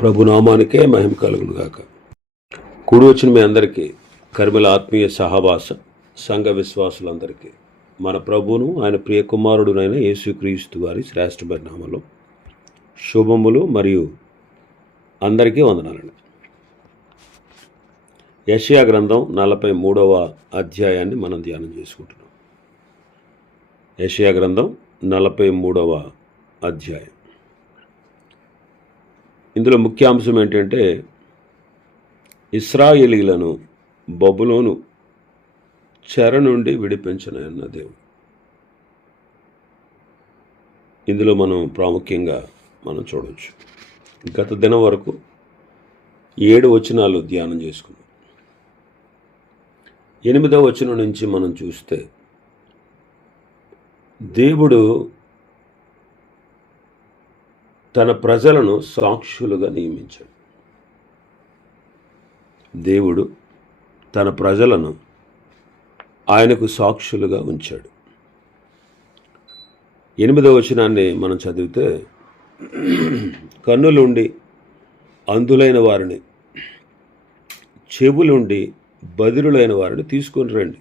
ప్రభునామానికే మహిమ కలుగును గాక. కూడి వచ్చిన మీ అందరికీ కర్మల ఆత్మీయ సహవాస సంఘ విశ్వాసులందరికీ మన ప్రభువును ఆయన ప్రియ కుమారుడునైన యేసుక్రీస్తు వారి శ్రేష్ఠమైన నామములో శుభములు మరియు అందరికీ వందనాలండి. యెషయా గ్రంథం 43వ అధ్యాయాన్ని మనం ధ్యానం చేసుకుంటున్నాం. యెషయా గ్రంథం 43వ అధ్యాయం. ఇందులో ముఖ్యాంశం ఏంటంటే ఇశ్రాయేలీలను బబులోను చెర నుండి విడిపించనన్న దేవుడు. ఇందులో మనం ప్రాముఖ్యంగా చూడవచ్చు. గత దినం వరకు 7 వచనాలు ధ్యానం చేసుకున్నాం. 8వ వచనం నుంచి మనం చూస్తే దేవుడు తన ప్రజలను సాక్షులుగా నియమించాడు. దేవుడు తన ప్రజలను ఆయనకు సాక్షులుగా ఉంచాడు. 8వ వచనాన్ని మనం చదివితే, కన్నులుండి అంధులైన వారిని, చెవులుండి బదిరులైన వారిని తీసుకొని రండి.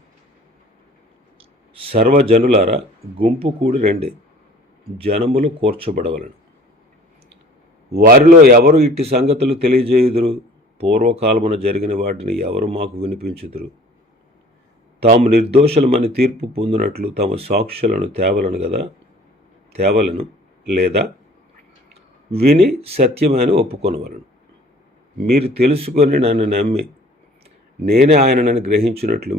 సర్వజనులారా గుంపు కూడి రండి, జనములు కూర్చబడవలను. వారిలో ఎవరు ఇట్టి సంగతులు తెలియజేయుదురు? పూర్వకాలమున జరిగిన వాటిని ఎవరు మాకు వినిపించుదురు? తాము నిర్దోషులమని తీర్పు పొందినట్లు తమ సాక్షులను తేవలను లేదా విని సత్యమని ఒప్పుకొనవలను. మీరు తెలుసుకొని నన్ను నమ్మి నేనే ఆయననని గ్రహించినట్లు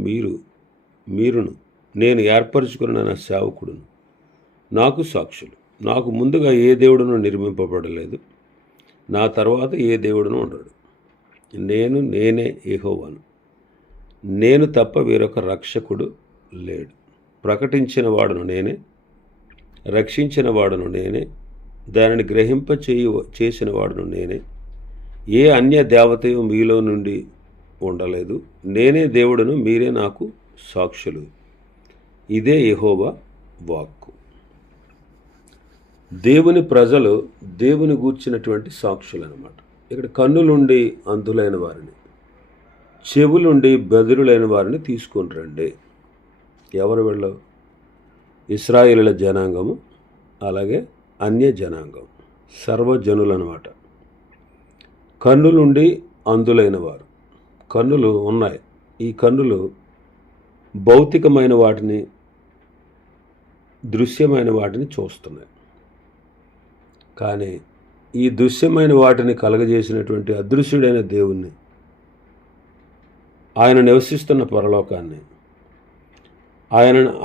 మీరును నేను ఏర్పరచుకున్న నా సేవకుడును నాకు సాక్షులు. నాకు ముందుగా ఏ దేవుడును నిర్మింపబడలేదు, నా తర్వాత ఏ దేవుడును ఉండడు. నేనే యెహోవాను, నేను తప్ప వేరొక రక్షకుడు లేడు. ప్రకటించిన వాడును నేనే, రక్షించిన వాడును నేనే, దానిని చేసిన వాడును నేనే. ఏ అన్య దేవతయు మీలో నుండి ఉండలేదు. నేనే దేవుడును, మీరే నాకు సాక్షులు. ఇదే యెహోవా వాక్కు. దేవుని ప్రజలు దేవుని గూర్చినటువంటి సాక్షులు అన్నమాట. ఇక్కడ కన్నులుండి అంధులైన వారిని, చెవులుండి బెదిరులైన వారిని తీసుకొని రండి. ఎవరు వీళ్ళు? ఇశ్రాయేలీయుల జనాంగము, అలాగే అన్య జనాంగం, సర్వజనులు అన్నమాట. కన్నులుండి అంధులైన వారు. కన్నులు ఉన్నాయి. ఈ కన్నులు భౌతికమైన వాటిని, దృశ్యమైన వాటిని చూస్తున్నాయి. కానీ ఈ దృశ్యమైన వాటిని కలగజేసినటువంటి అదృశ్యుడైన దేవుణ్ణి, ఆయన నివసిస్తున్న పరలోకాన్ని,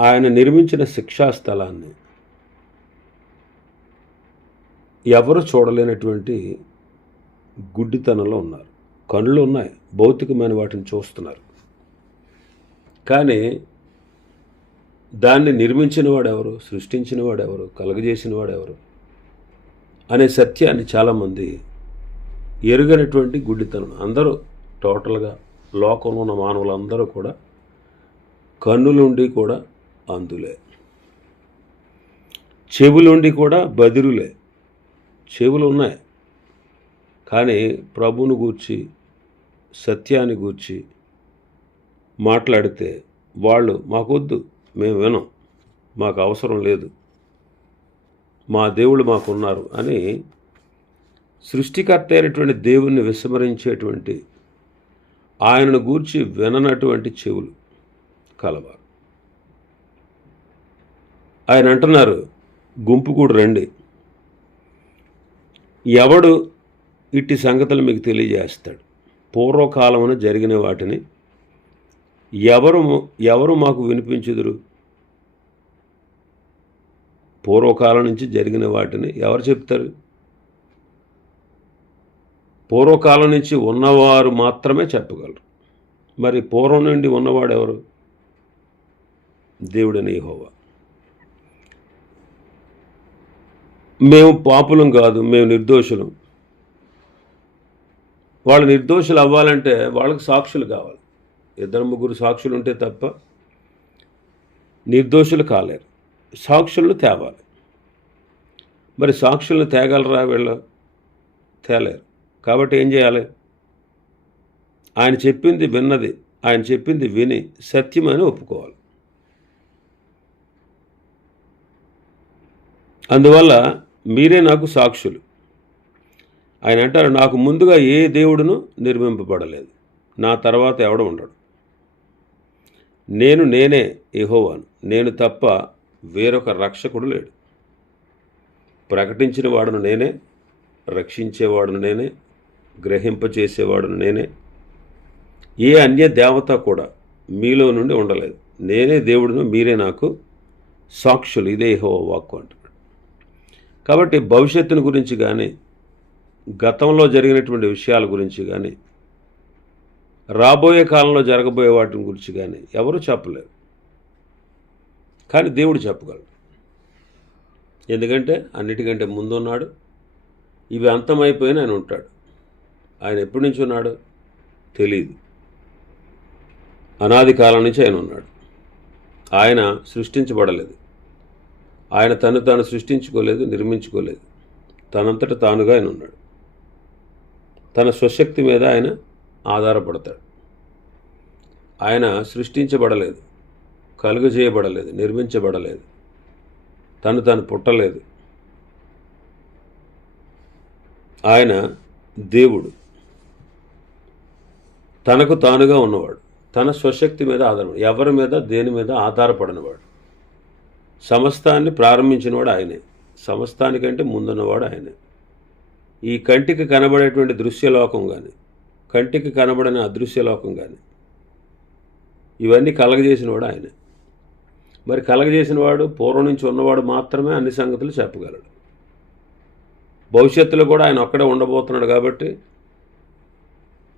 ఆయన నిర్మించిన శిక్షాస్థలాన్ని ఎవరు చూడలేనటువంటి గుడ్డితనంలో ఉన్నారు. కళ్ళు ఉన్నాయి, భౌతికమైన వాటిని చూస్తున్నారు. కానీ దాన్ని నిర్మించిన వాడెవరు, సృష్టించిన వాడెవరు, కలగజేసిన వాడెవరు అనే సత్యాన్ని చాలామంది ఎరుగనటువంటి గుడ్డితనం. అందరూ టోటల్గా లోకంలో ఉన్న మానవులందరూ కూడా కన్నులుండి కూడా అంధులే, చెవులుండి కూడా బదిరులే. చెవులు ఉన్నాయి, కానీ ప్రభువును గూర్చి, సత్యాన్ని గూర్చి మాట్లాడితే వాళ్ళు మాకొద్దు, మేము వినం, మాకు అవసరం లేదు, మా దేవుడు మాకున్నారు అని సృష్టికర్త అయినటువంటి దేవుణ్ణి విస్మరించేటువంటి, ఆయనను గూర్చి విననటువంటి చెవులు కలవారు. ఆయన అంటున్నారు, గుంపు కూడా రండి. ఎవడు ఇట్టి సంగతులు మీకు తెలియజేస్తాడు? పూర్వకాలమున జరిగిన వాటిని ఎవరు మాకు వినిపించుదురు? పూర్వకాలం నుంచి జరిగిన వాటిని ఎవరు చెప్తారు? పూర్వకాలం నుంచి ఉన్నవారు మాత్రమే చెప్పగలరు. మరి పూర్వం నుండి ఉన్నవాడు ఎవరు? దేవుడని యెహోవా. మేము పాపులం కాదు, మేము నిర్దోషులం. వాళ్ళు నిర్దోషులు అవ్వాలంటే వాళ్ళకి సాక్షులు కావాలి. 2-3 సాక్షులు ఉంటే తప్ప నిర్దోషులు కాలేరు. సాక్షులను తేవాలి. మరి సాక్షులను తేగలరా? వీళ్ళు తేలేరు. కాబట్టి ఏం చేయాలి? ఆయన చెప్పింది విన్నది, ఆయన చెప్పింది విని సత్యమని ఒప్పుకోవాలి. అందువల్ల మీరే నాకు సాక్షులు. ఆయన అంటారు, నాకు ముందుగా ఏ దేవుడును నిర్మింపబడలేదు, నా తర్వాత ఎవడు ఉండడు. నేనే యెహోవాను, నేను తప్ప వేరొక రక్షకుడు లేడు. ప్రకటించిన వాడును నేనే, రక్షించేవాడును నేనే, గ్రహింపచేసేవాడును నేనే. ఏ అన్య దేవత కూడా మీలో నుండి ఉండలేదు. నేనే దేవుడును, మీరే నాకు సాక్షులు. ఇదే యెహోవా వాక్కు అంటున్నాడు. కాబట్టి భవిష్యత్తుని గురించి కానీ, గతంలో జరిగినటువంటి విషయాల గురించి కానీ, రాబోయే కాలంలో జరగబోయే వాటి గురించి కానీ ఎవరూ చెప్పలేరు. కానీ దేవుడు చెప్పగలడు. ఎందుకంటే అన్నిటికంటే ముందున్నాడు. ఇవి అంతమైపోయిన ఆయన ఉంటాడు. ఆయన ఎప్పటి నుంచి ఉన్నాడు తెలియదు. అనాది కాలం నుంచి ఆయన ఉన్నాడు. ఆయన సృష్టించబడలేదు. ఆయన తను తాను సృష్టించుకోలేదు, నిర్మించుకోలేదు. తనంతట తానుగా ఆయన ఉన్నాడు. తన స్వశక్తి మీద ఆయన ఆధారపడతాడు. ఆయన సృష్టించబడలేదు, కలుగజేయబడలేదు, నిర్మించబడలేదు. తను పుట్టలేదు. ఆయన దేవుడు, తనకు తానుగా ఉన్నవాడు, తన స్వశక్తి మీద ఆధారపడి, ఎవరి మీద దేని మీద ఆధారపడినవాడు. సమస్తాన్ని ప్రారంభించినవాడు ఆయనే. సమస్తానికంటే ముందున్నవాడు ఆయనే. ఈ కంటికి కనబడేటువంటి దృశ్యలోకం కానీ, కంటికి కనబడని అదృశ్యలోకం కానీ, ఇవన్నీ కలగజేసినవాడు ఆయనే. మరి కలగజేసినవాడు, పూర్వం నుంచి ఉన్నవాడు మాత్రమే అన్ని సంగతులు చెప్పగలడు. భవిష్యత్తులో కూడా ఆయన ఒక్కడే ఉండబోతున్నాడు కాబట్టి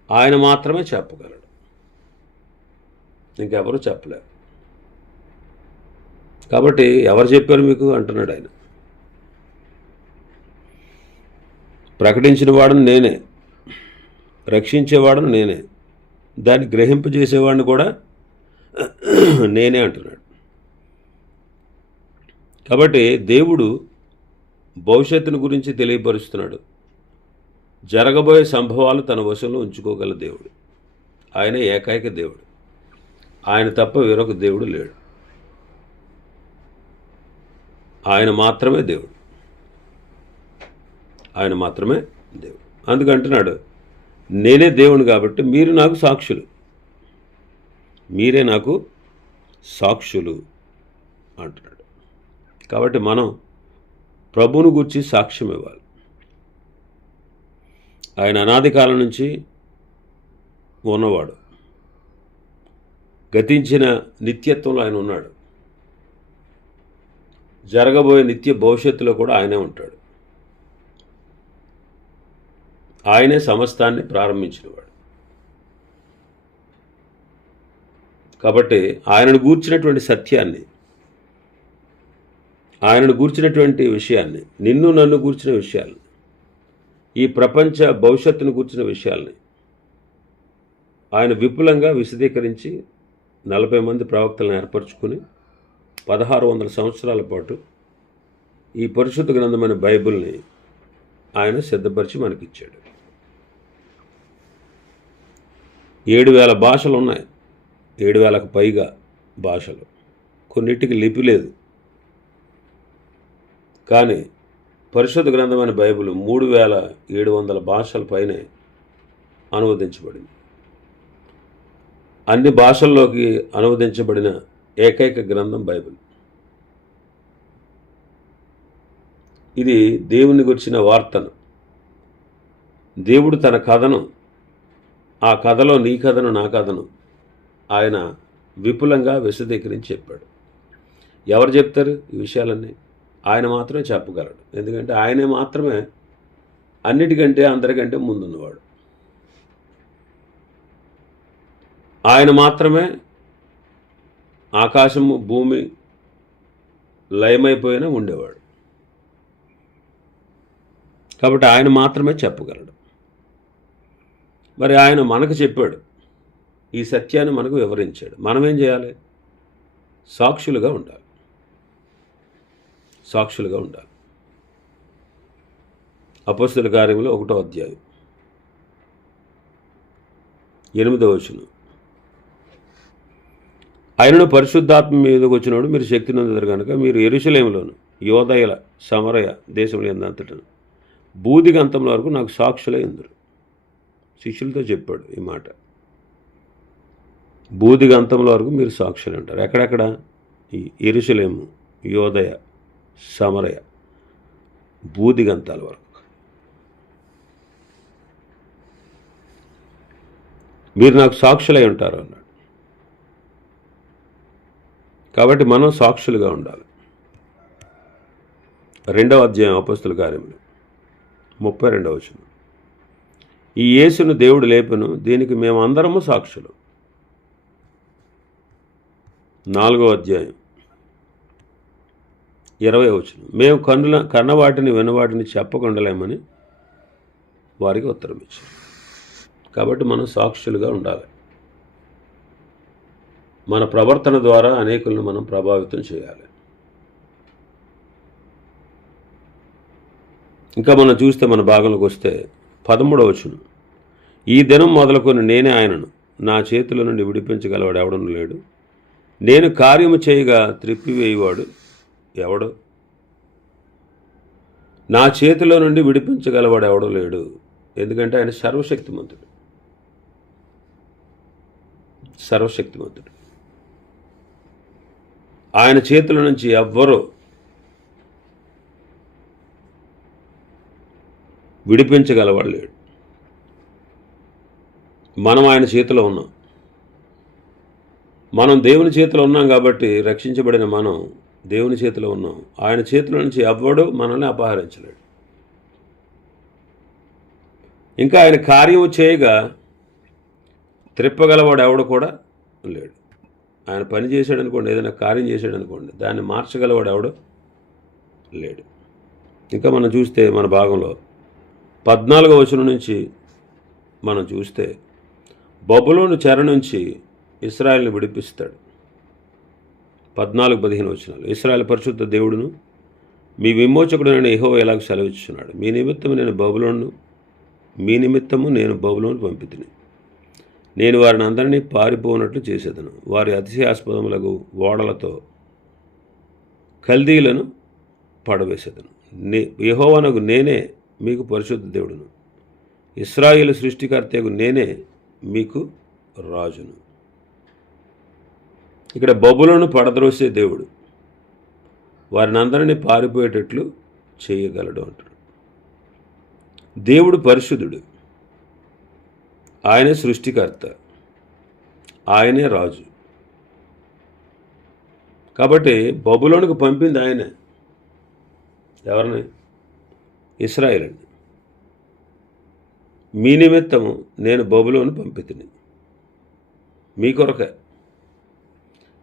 ఆయన మాత్రమే చెప్పగలడు. ఇంకెవరు చెప్పలేరు. కాబట్టి ఎవరు చెప్పారు మీకు అంటున్నాడు ఆయన. ప్రకటించిన వాడును నేనే, రక్షించేవాడును నేనే, దాన్ని గ్రహింపజేసేవాడిని కూడా నేనే అంటున్నాడు. కాబట్టి దేవుడు భవిష్యత్తును గురించి తెలియపరుస్తున్నాడు. జరగబోయే సంభవాలు తన వశంలో ఉంచుకోగల దేవుడు. ఆయన ఏకైక దేవుడు. ఆయన తప్ప వేరొక దేవుడు లేడు. ఆయన మాత్రమే దేవుడు. ఆయన మాత్రమే దేవుడు. అందుకంటున్నాడు, నేనే దేవుడు కాబట్టి మీరు నాకు సాక్షులు. మీరే నాకు సాక్షులు అంటున్నాడు. కాబట్టి మనం ప్రభువును గూర్చి సాక్ష్యం ఇవ్వాలి. ఆయన అనాది కాలం నుంచి ఉన్నవాడు. గతించిన నిత్యత్వంలో ఆయన ఉన్నాడు. జరగబోయే నిత్య భవిష్యత్తులో కూడా ఆయనే ఉంటాడు. ఆయనే సమస్తాన్ని ప్రారంభించినవాడు. కాబట్టి ఆయనను గూర్చినటువంటి సత్యాన్ని, ఆయనను గూర్చినటువంటి విషయాన్ని, నిన్ను నన్ను గూర్చిన విషయాల్ని, ఈ ప్రపంచ భవిష్యత్తును గూర్చిన విషయాల్ని ఆయన విపులంగా విశదీకరించి 40 మంది ప్రవక్తలను ఏర్పరచుకుని 1600 సంవత్సరాల పాటు ఈ పరిశుద్ధ గ్రంథమైన బైబిల్ని ఆయన సిద్ధపరిచి మనకిచ్చాడు. 7,000 భాషలు ఉన్నాయి. 7,000కు పైగా భాషలు. కొన్నిటికి లిపి లేదు. కానీ పరిశుద్ధ గ్రంథమైన బైబిల్ 3,700 భాషల పైనే అనువదించబడింది. అన్ని భాషల్లోకి అనువదించబడిన ఏకైక గ్రంథం బైబిల్. ఇది దేవుని గురించిన వార్తను, దేవుడు తన కథను, ఆ కథలో నీ కథను నా కథను ఆయన విపులంగా విశదీకరించి చెప్పాడు. ఎవరు చెప్తారు ఈ విషయాలన్నీ? ఆయన మాత్రమే చెప్పగలడు. ఎందుకంటే ఆయనే మాత్రమే అన్నిటికంటే అందరికంటే ముందున్నవాడు. ఆయన మాత్రమే ఆకాశము భూమి లయమైపోయినా ఉండేవాడు. కాబట్టి ఆయన మాత్రమే చెప్పగలడు. మరి ఆయన మనకు చెప్పాడు, ఈ సత్యాన్ని మనకు వివరించాడు. మనం ఏం చేయాలి? సాక్షులుగా ఉండాలి. సాక్షులుగా ఉండాలి. అపొస్తలుల కార్యములు 1వ అధ్యాయం 8వ వచనం. ఆయనను పరిశుద్ధాత్మ మీదకి వచ్చినప్పుడు మీరు శక్తి నొందుతారు కనుక మీరు యెరూషలేములోను యోదయల సమరయ దేశంలో ఎందంతటను బూదిగంతముల వరకు నాకు సాక్షులై ఉందరు. శిష్యులతో చెప్పాడు ఈ మాట. బూదిగంతముల వరకు మీరు సాక్షులు అంటారు. ఎక్కడెక్కడ? ఈ యెరూషలేము, యోదయ, సమరయ, బూదిగంతాల వరకు. మీరు నాకు సాక్షులై ఉంటారు అన్నాడు. కాబట్టి మనం సాక్షులుగా ఉండాలి. 2వ అధ్యాయం అపొస్తలుల కార్యములు 32వ వచనం. ఈ యేసును దేవుడు లేపెను, దీనికి మేము అందరము సాక్షులు. 4వ అధ్యాయం 20వ వచనం. మేము కన్నవాటిని వినవాటిని చెప్పకుండలేమని వారికి ఉత్తరం ఇచ్చారు. కాబట్టి మనం సాక్షులుగా ఉండాలి. మన ప్రవర్తన ద్వారా అనేకులను మనం ప్రభావితం చేయాలి. ఇంకా మనం చూస్తే మన భాగంలోకి వస్తే 13వ వచనం. ఈ దినం మొదలుకొని నేనే ఆయనను, నా చేతుల నుండి విడిపించగలవాడు ఎవడను లేడు, నేను కార్యము చేయగా త్రిప్పివేయవాడు ఎవడు, నా చేతిలో నుండి విడిపించగలవాడు ఎవడో లేడు. ఎందుకంటే ఆయన సర్వశక్తిమంతుడు. సర్వశక్తిమంతుడు. ఆయన చేతుల నుంచి ఎవ్వరూ విడిపించగలవాడు లేడు. మనం ఆయన చేతిలో ఉన్నాం. మనం దేవుని చేతిలో ఉన్నాం కాబట్టి రక్షించబడిన మనం దేవుని చేతిలో ఉన్నాం. ఆయన చేతిలో నుంచి ఎవ్వడూ మనల్ని అపహరించలేడు. ఇంకా ఆయన కార్యము చేయగా త్రిప్పగలవాడు ఎవడు కూడా లేడు. ఆయన పని చేశాడు అనుకోండి, ఏదైనా కార్యం చేశాడు అనుకోండి, దాన్ని మార్చగలవాడు ఎవడు లేడు. ఇంకా మనం చూస్తే మన భాగంలో 14వ వచనం నుంచి మనం చూస్తే బబులోను చెర నుంచి ఇశ్రాయేలును విడిపిస్తాడు. 14-15 వచనాలు. ఇశ్రాయేలు పరిశుద్ధ దేవుడును మీ విమోచకుడైన యెహోవా ఎలాగ సెలవిస్తున్నాడు, మీ నిమిత్తము నేను బబులోను పంపితిని. నేను వారిని అందరినీ పారిపోనట్లు చేసేదను. వారి అతిశయాస్పదములకు ఓడలతో కల్దీలను పడవేసేదను. యెహోవానగు నేనే మీకు పరిశుద్ధ దేవుడును, ఇశ్రాయేలు సృష్టికర్తకు నేనే మీకు రాజును. ఇక్కడ బబులోను పడద్రోసే దేవుడు వారిని అందరినీ పారిపోయేటట్లు చేయగలడు అంటాడు. దేవుడు పరిశుద్ధుడు. ఆయనే సృష్టికర్త, ఆయనే రాజు. కాబట్టి బబులోనుకు పంపింది ఆయనే. ఎవరిని? ఇశ్రాయేలుని. మీ నిమిత్తము నేను బబులోను పంపితిని, మీ కొరకే.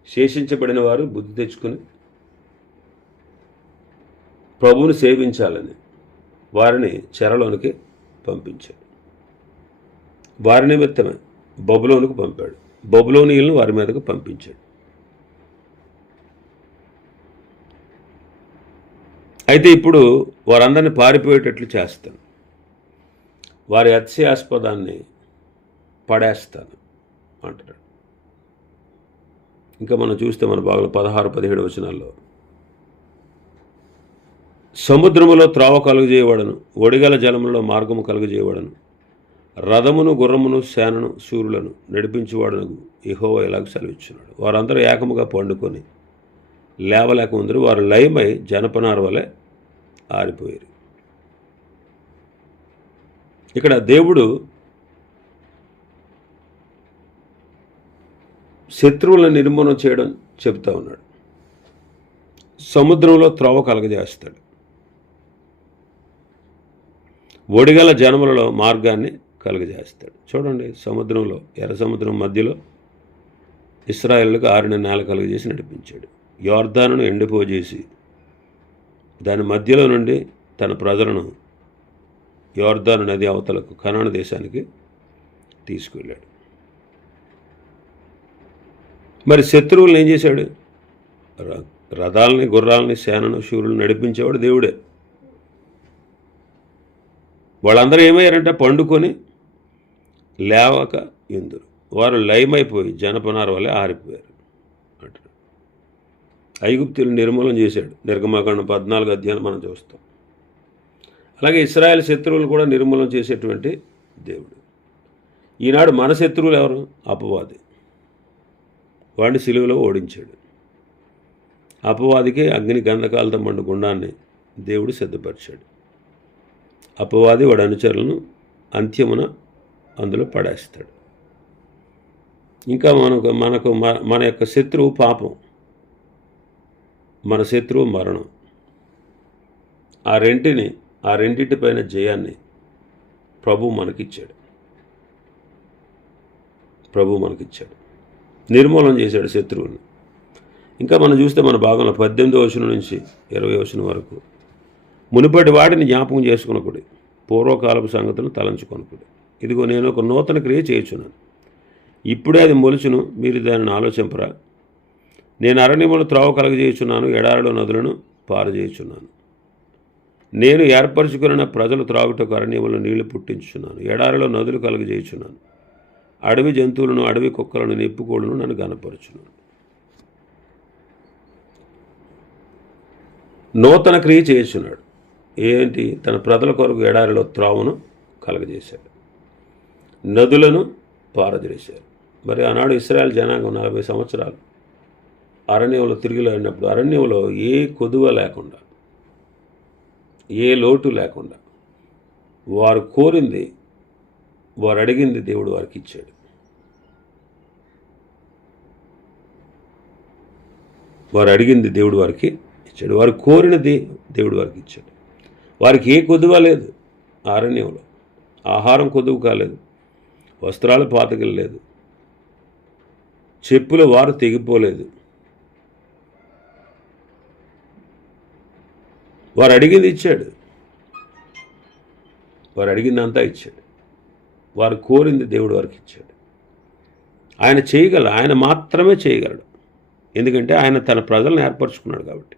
శేషించబడిన వారు బుద్ధి తెచ్చుకుని ప్రభువుని సేవించాలని వారిని చెరలోనికి పంపించాడు. వారి నిమిత్తమే బబులోనుకు పంపాడు. బబులోనీయులను వారి మీదకు పంపించాడు. అయితే ఇప్పుడు వారందరినీ పారిపోయేటట్లు చేస్తాను, వారి అతిశయాస్పదాన్ని పడేస్తాను అంటాడు. ఇంకా మనం చూస్తే మన భాగంలో 16-17 వచనాల్లో సముద్రములో త్రోవ కలుగజేయవాడను, ఒడిగల జలములలో మార్గము కలుగజేయవాడను, రథమును గుర్రమును సేనను శూరులను నడిపించేవాడను యెహోవా ఇలాగ సెలవిచ్చున్నాడు. వారందరూ ఏకముగా పండుకొని లేవలేక ఉందరు, వారు లయమై జనపనార వలె ఆరిపోయారు. ఇక్కడ దేవుడు శత్రువులను నిర్మూలన చేయడం చెబుతా ఉన్నాడు. సముద్రంలో త్రోవ కలగజేస్తాడు, ఒడిగల జనములలో మార్గాన్ని కలుగజేస్తాడు. చూడండి, సముద్రంలో, ఎర్ర సముద్రం మధ్యలో ఇశ్రాయేలుకు ఆరిన నేల కలుగజేసి నడిపించాడు. యోర్దానును ఎండిపోజేసి దాని మధ్యలో నుండి తన ప్రజలను యోర్దాను నది అవతలకు కనాను దేశానికి తీసుకువెళ్ళాడు. మరి శత్రువులను ఏం చేశాడు? రథాలని గుర్రాలని సేనను శూరులను నడిపించేవాడు దేవుడే. వాళ్ళందరూ ఏమయ్యారంటే పండుకొని లేవక ఇందురు. వారు లయమైపోయి జనపనార వల్లే ఆరిపోయారు అంటారు. ఐగుప్తులు నిర్మూలన చేశాడు. నిర్గమాకాండం 14 అధ్యాయం మనం చూస్తాం. అలాగే ఇశ్రాయేల్ శత్రువులు కూడా నిర్మూలన చేసేటువంటి దేవుడు. ఈనాడు మన శత్రువులు ఎవరు? అపవాది. వాడిని సిలువలో ఓడించాడు. అపవాదికి అగ్ని గంధకాలతో మండు గుండాన్ని దేవుడు సిద్ధపరిచాడు. అపవాది వాడి అనుచరులను అంత్యమున అందులో పడేస్తాడు. ఇంకా మన యొక్క శత్రువు పాపం, మన శత్రువు మరణం. ఆ రెండింటిపైన జయాన్ని ప్రభు మనకిచ్చాడు. నిర్మూలన చేశాడు శత్రువుని. ఇంకా మనం చూస్తే మన భాగంలో 18వ వచనం నుంచి 20వ వచనం వరకు, మునుపటి వాటిని జ్ఞాపకం చేసుకునకుడి, పూర్వకాలపు సంగతులను తలంచుకొనకుడి. ఇదిగో నేను ఒక నూతన క్రియ చేయుచున్నాను, ఇప్పుడే అది మొలుచును, మీరు దానిని ఆలోచింపరా. నేను అరణ్యములు త్రోవ కలగజేయుచున్నాను, ఎడారిలో నదులను పారజేయుచున్నాను. నేను ఏర్పరచుకున్న ప్రజలు త్రాగుటకు అరణ్యములో నీళ్లు పుట్టించుచున్నాను, ఎడారిలో నదులు కలగజేయుచున్నాను. అడవి జంతువులను, అడవి కుక్కలను, నిప్పుకోళ్ళను నన్ను గనపరుచున్నాను. నూతన క్రియ చేయుచున్నాడు. ఏంటి? తన ప్రజల కొరకు ఎడారిలో త్రోవను కలగజేశాడు, నదులను పారద్రేశారు. మరి ఆనాడు ఇశ్రాయేల్ జనాంగం 40 సంవత్సరాలు అరణ్యంలో తిరిగిలాడినప్పుడు అరణ్యంలో ఏ కొదువ లేకుండా, ఏ లోటు లేకుండా వారు కోరింది, వారు అడిగింది దేవుడు వారికి ఇచ్చాడు. వారు కోరినది దేవుడు వారికి ఇచ్చాడు. వారికి ఏ కొదువ లేదు. అరణ్యంలో ఆహారం కొదువు కాలేదు, వస్త్రాలు పాతకలేదు, చెప్పుల వారు తెగిపోలేదు. వారు అడిగింది ఇచ్చాడు. వారు అడిగిందంతా ఇచ్చాడు. వారు కోరింది దేవుడు వారికి ఇచ్చాడు. ఆయన మాత్రమే చేయగలడు. ఎందుకంటే ఆయన తన ప్రజలను ఏర్పరచుకున్నాడు కాబట్టి.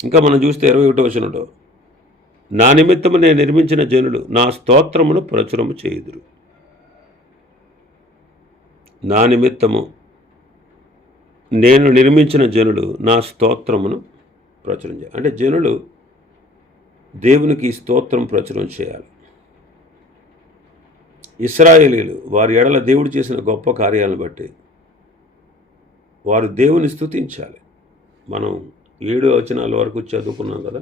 ఇంకా మనం చూస్తే 21వ వచనంలో, నా నిమిత్తము నేను నిర్మించిన జనులు నా స్తోత్రమును ప్రచురము చేయుదురు. నా నిమిత్తము నేను నిర్మించిన జనులు నా స్తోత్రమును ప్రచురం చేయాలి. అంటే జనులు దేవునికి ఈ స్తోత్రం ప్రచురం చేయాలి. ఇశ్రాయేలీలు వారి ఎడల దేవుడు చేసిన గొప్ప కార్యాలను బట్టి వారు దేవుని స్తుతించాలి. మనం 7 వచనాల వరకు చదువుకున్నాం కదా.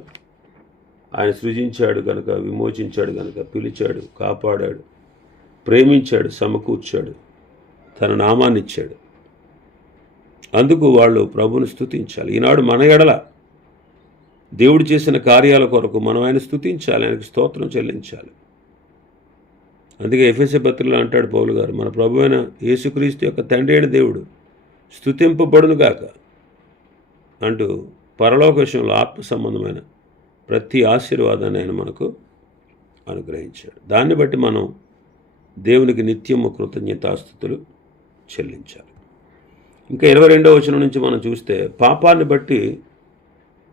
ఆయన సృజించాడు కనుక, విమోచించాడు కనుక, పిలిచాడు, కాపాడాడు, ప్రేమించాడు, సమకూర్చాడు, తన నామాన్ని ఇచ్చాడు. అందుకు వాళ్ళు ప్రభుని స్తుతించాలి. ఈనాడు మన ఎడల దేవుడు చేసిన కార్యాల కొరకు మనం ఆయన స్తుతించాలి, ఆయనకు స్తోత్రం చెల్లించాలి. అందుకే ఎఫెసీ పత్రికలో అంటాడు పౌలు గారు, మన ప్రభు అయిన యేసుక్రీస్తు యొక్క తండ్రి అయిన దేవుడు స్తుతింపబడును గాక అంటూ పరలోక విషయంలో ఆత్మ సంబంధమైన ప్రతి ఆశీర్వాదాన్ని ఆయన మనకు అనుగ్రహించాడు. దాన్ని బట్టి మనం దేవునికి నిత్యము కృతజ్ఞతాస్తుతులు చెల్లించాలి. ఇంకా 22వ వచనం నుంచి మనం చూస్తే, పాపాన్ని బట్టి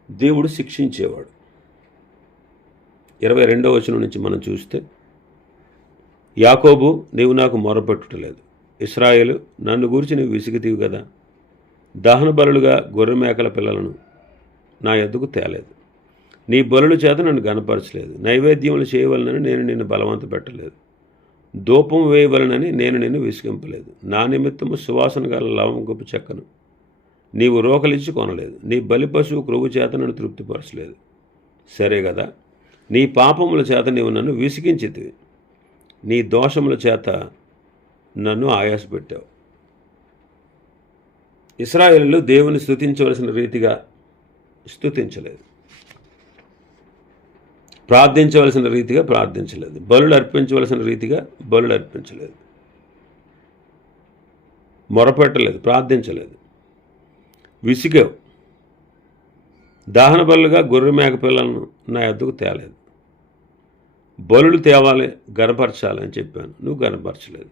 దేవుడు శిక్షించేవాడు. 22వ వచనం నుంచి మనం చూస్తే, యాకోబు, నీవు నాకు మొరపెట్టుటలేదు, ఇశ్రాయేలు, నన్ను గురించి నీవు విసిగితీవి కదా. దహన బలులుగా గొర్రె మేకల పిల్లలను నా యొద్దకు తేలేదు, నీ బలుల చేత నన్ను గనపరచలేదు, నైవేద్యములు చేయవలనని నేను నిన్ను బలవంత పెట్టలేదు, ధూపం వేయవలనని నేను నిన్ను విసిగింపలేదు. నా నిమిత్తము సువాసన గల లవంగపు చెక్కను నీవు రోకలిచ్చి కొనలేదు, నీ బలి పశువు క్రొవ్వు చేత నన్ను తృప్తిపరచలేదు. సరే కదా, నీ పాపముల చేత నీవు నన్ను విసిగించితివి, నీ దోషముల చేత నన్ను ఆయాసపెట్టావు. ఇశ్రాయేలు దేవుని స్తుతించవలసిన రీతిగా స్తుతించలేదు, ప్రార్థించవలసిన రీతిగా ప్రార్థించలేదు, బలులు అర్పించవలసిన రీతిగా బలులు అర్పించలేదు, మొరపెట్టలేదు, ప్రార్థించలేదు, విసిగావు. దహన బలులుగా గొర్రె మేక పిల్లలను నా యొద్దకు తేలేదు, బలులు తేవాలి, గనపరచాలి అని చెప్పాను, నువ్వు గనపరచలేదు.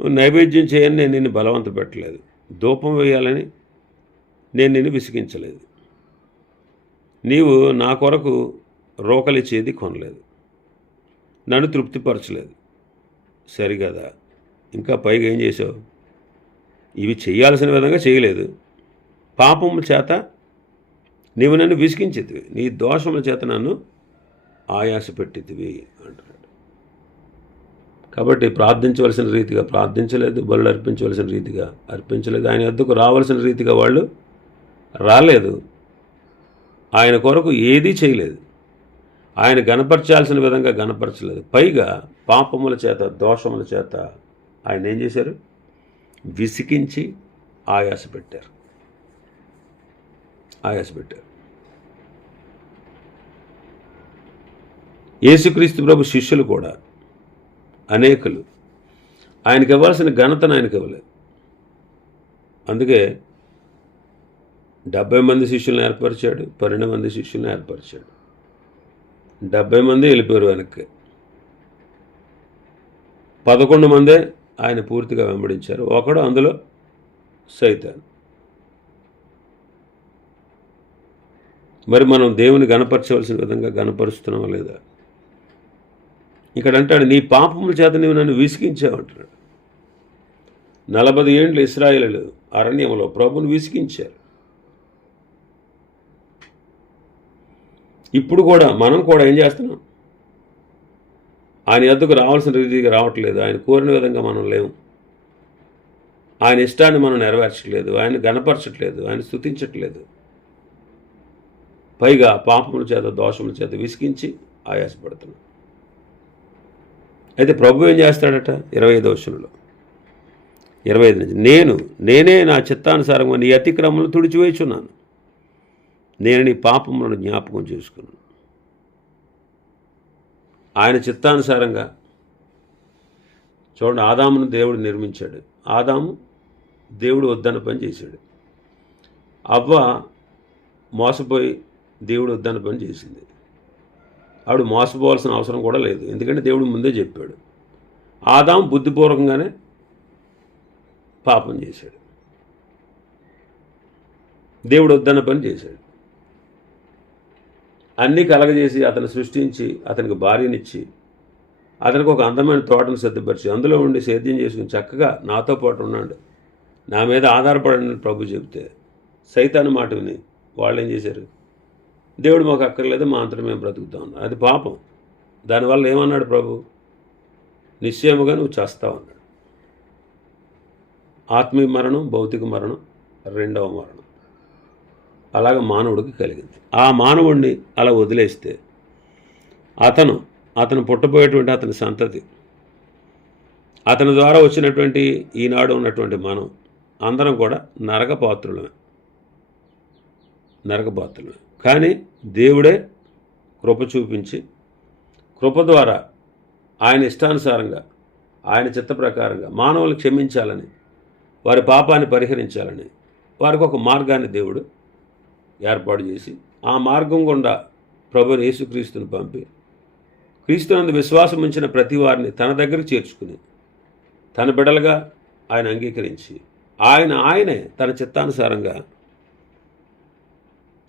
నువ్వు నైవేద్యం చేయని నేను నిన్ను బలవంత పెట్టలేదు, ధూపం వేయాలని నేను నిన్ను విసిగించలేదు. నీవు నా కొరకు రోకలిచ్చేది కొనలేదు, నన్ను తృప్తిపరచలేదు. సరిగదా, ఇంకా పైగా ఏం చేసావు? ఇవి చేయాల్సిన విధంగా చేయలేదు. పాపముల చేత నీవు నన్ను విసిగించితివి, నీ దోషముల చేత నన్ను ఆయాస పెట్టితివి అంటున్నాడు. కాబట్టి ప్రార్థించవలసిన రీతిగా ప్రార్థించలేదు, బలులు అర్పించవలసిన రీతిగా అర్పించలేదు, ఆయన వద్దకు రావాల్సిన రీతిగా వాళ్ళు రాలేదు, ఆయన కొరకు ఏదీ చేయలేదు, ఆయన గణపరచాల్సిన విధంగా గణపరచలేదు. పైగా పాపముల చేత దోషముల చేత ఆయన ఏం చేశారు? విసిగించి ఆయాసపెట్టారు. యేసుక్రీస్తు ప్రభు శిష్యులు కూడా అనేకులు ఆయనకి ఇవ్వాల్సిన ఘనతను ఆయనకి ఇవ్వలేదు. అందుకే 70 మంది శిష్యులను ఏర్పరిచాడు, 12 మంది శిష్యులను ఏర్పరిచాడు. 70 మంది వెళ్ళిపోయారు వెనక్కి, 11 మందే ఆయన పూర్తిగా వెంబడించారు. ఒకడు అందులో సైతాను. మరి మనం దేవుని గణపరచవలసిన విధంగా గణపరుస్తున్నామా లేదా? ఇక్కడ అంటాడు, నీ పాపముల చేత నీవు నన్ను విసిగించావంటున్నాడు. 40 ఏండ్లు ఇశ్రాయేలీయులు అరణ్యంలో ప్రభువును విసిగించారు. ఇప్పుడు కూడా మనం కూడా ఏం చేస్తున్నాం? ఆయన యొద్దకు రావాల్సిన రీతిగా రావట్లేదు, ఆయన కోరిన విధంగా మనం లేము, ఆయన ఇష్టాన్ని మనం నెరవేర్చట్లేదు, ఆయన గణపరచట్లేదు, ఆయన స్తుతించట్లేదు. పైగా పాపముల చేత దోషముల చేత విసిగించి ఆయాసపడుతున్నాం. అయితే ప్రభు ఏం చేస్తాడట? 25వ వచనంలో 25 నుంచి, నేనే నా చిత్తానుసారంగా నీ అతిక్రమములను తుడిచివేయుచున్నాను, నేను నీ పాపములను జ్ఞాపకం చేసుకున్నాను. ఆయన చిత్తానుసారంగా చూడండి, ఆదామును దేవుడు నిర్మించాడు, ఆదాము దేవుడు వద్దన్న పని చేశాడు, అవ్వ మోసపోయి దేవుడు వద్దన్న పని చేసింది. ఆవిడ మోసపోవాల్సిన అవసరం కూడా లేదు, ఎందుకంటే దేవుడు ముందే చెప్పాడు. ఆదాము బుద్ధిపూర్వకంగానే పాపం చేశాడు, దేవుడు వద్దన్న పని చేశాడు. అన్నీ కలగజేసి అతను సృష్టించి అతనికి భార్యనిచ్చి అతనికి ఒక అందమైన తోటను సిద్ధపరిచి అందులో ఉండి సేద్యం చేసుకుని చక్కగా నాతో పాటు ఉన్నాడు, నా మీద ఆధారపడని ప్రభు చెబితే సైతాను మాట విని వాళ్ళు ఏం చేశారు? దేవుడు మాకు అక్కర్లేదు, మా అంతటా మేము బ్రతుకుతా ఉన్నాం. అది పాపం. దానివల్ల ఏమన్నాడు ప్రభు? నిశ్చయముగా నువ్వు చేస్తావు అన్నాడు. ఆత్మీయ మరణం, భౌతిక మరణం, రెండవ మరణం అలాగ మానవుడికి కలిగింది. ఆ మానవుడిని అలా వదిలేస్తే అతను పుట్టబోయేటువంటి అతని సంతతి, అతని ద్వారా వచ్చినటువంటి ఈనాడు ఉన్నటువంటి మనం అందరం కూడా నరకపాత్రులమే. కానీ దేవుడే కృప చూపించి కృప ద్వారా ఆయన ఇష్టానుసారంగా ఆయన చిత్త ప్రకారంగా మానవులు క్షమించాలని, వారి పాపాన్ని పరిహరించాలని వారికి ఒక మార్గాన్ని దేవుడు ఏర్పాటు చేసి ఆ మార్గం గుండా ప్రభువైన యేసుక్రీస్తుని పంపి క్రీస్తునందు విశ్వాసం ఉంచిన ప్రతి వారిని తన దగ్గరకు చేర్చుకుని తన బిడ్డలుగా ఆయన అంగీకరించి ఆయనే తన చిత్తానుసారంగా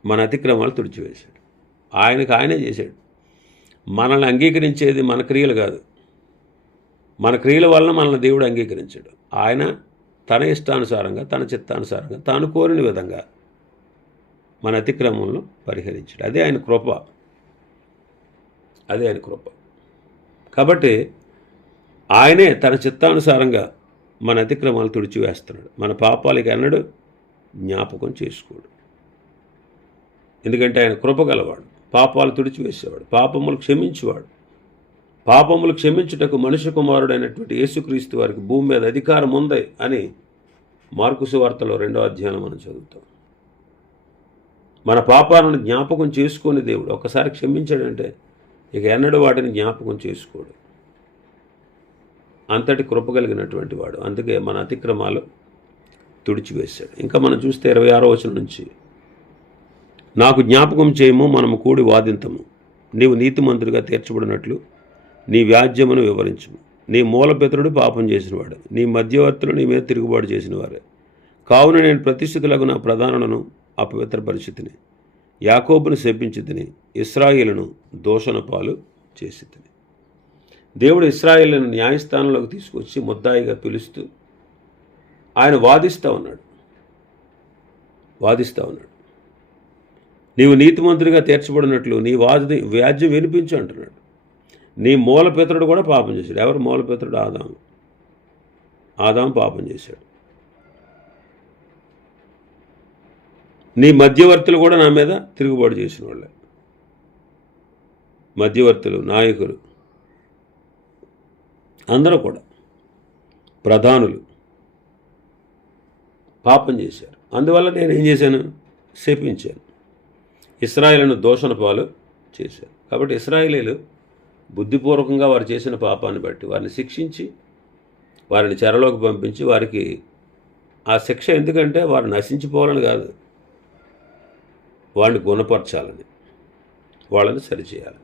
మన అతిక్రమాలు తుడిచివేశాడు. ఆయనే చేశాడు. మనల్ని అంగీకరించేది మన క్రియలు కాదు, మన క్రియల వలన మనల్ని దేవుడు అంగీకరించాడు. ఆయన తన ఇష్టానుసారంగా తన చిత్తానుసారంగా తాను కోరిన విధంగా మన అతిక్రమంలో పరిహరించాడు. అదే ఆయన కృప. కాబట్టి ఆయనే తన చిత్తానుసారంగా మన అతిక్రమాలు తుడిచివేస్తున్నాడు. మన పాపాలకి ఎన్నడూ జ్ఞాపకం చేసుకోడు. ఎందుకంటే ఆయన కృప గలవాడు, పాపాలు తుడిచివేసేవాడు, పాపములు క్షమించేవాడు. పాపములు క్షమించుటకు మనుష్య కుమారుడైనటువంటి యేసుక్రీస్తు వారికి భూమి మీద అధికారం ఉంది అని మార్కు సువార్తలో 2వ అధ్యాయం మనం చదువుతాం. మన పాపాలను జ్ఞాపకం చేసుకొని దేవుడు ఒకసారి క్షమించాడంటే ఇక ఎన్నడూ వాటిని జ్ఞాపకం చేసుకోడు. అంతటి కృప కలిగినటువంటి వాడు. అందుకే మన అతిక్రమాలు తుడిచివేశాడు. ఇంకా మనం చూస్తే 26వ వచనం నుంచి, నాకు జ్ఞాపకం చేయము, మనము కూడి వాదింతము, నీవు నీతిమంతుడిగా తీర్చబడినట్లు నీ వ్యాజ్యమును వివరించుము. నీ మూలపితరుడు పాపం చేసినవాడు, నీ మధ్యవర్తులు నీ మీద తిరుగుబాటు చేసిన వారే. కావున నేను ప్రతిష్ఠితులకు నా ప్రధానులను అపవిత్ర పరిస్థితిని యాకోబును శపించి తిని ఇశ్రాయేలును దూషణ పాలు చేసి తిని. దేవుడు ఇశ్రాయేలును న్యాయస్థానంలోకి తీసుకొచ్చి ముద్దాయిగా పిలుస్తూ ఆయన వాదిస్తూ ఉన్నాడు. నీవు నీతిమంతుడిగా తీర్చబడినట్లు నీ వ్యాజ్యం వినిపించు అంటున్నాడు. నీ మూలపితరుడు కూడా పాపం చేశాడు. ఎవరు మూలపితరుడు? ఆదాము పాపం చేశాడు. నీ మధ్యవర్తులు కూడా నా మీద తిరుగుబాటు చేసిన వాళ్ళే. మధ్యవర్తులు, నాయకులు అందరూ కూడా, ప్రధానులు పాపం చేశారు. అందువల్ల నేను ఏం చేశాను? శపించాను. ఇశ్రాయేలును దూషణ పాలు చేశాను. కాబట్టి ఇశ్రాయేలీలు బుద్ధిపూర్వకంగా వారు చేసిన పాపాన్ని బట్టి వారిని శిక్షించి వారిని చెరలోకి పంపించి వారికి ఆ శిక్ష ఎందుకంటే వారు నశించిపోవాలని కాదు, వాడిని గుణపరచాలని, వాళ్ళని సరిచేయాలి.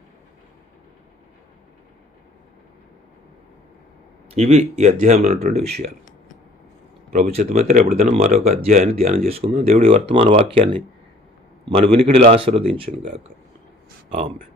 ఇవి ఈ అధ్యాయంలో ఉన్నటువంటి విషయాలు. ప్రభు చిత్తమైతే రేపటి దినం మరొక అధ్యాయాన్ని ధ్యానం చేసుకుందాం. దేవుడి వర్తమాన వాక్యాన్ని మన వినికిడిలో ఆశీర్వదించును గాక. ఆమేన్.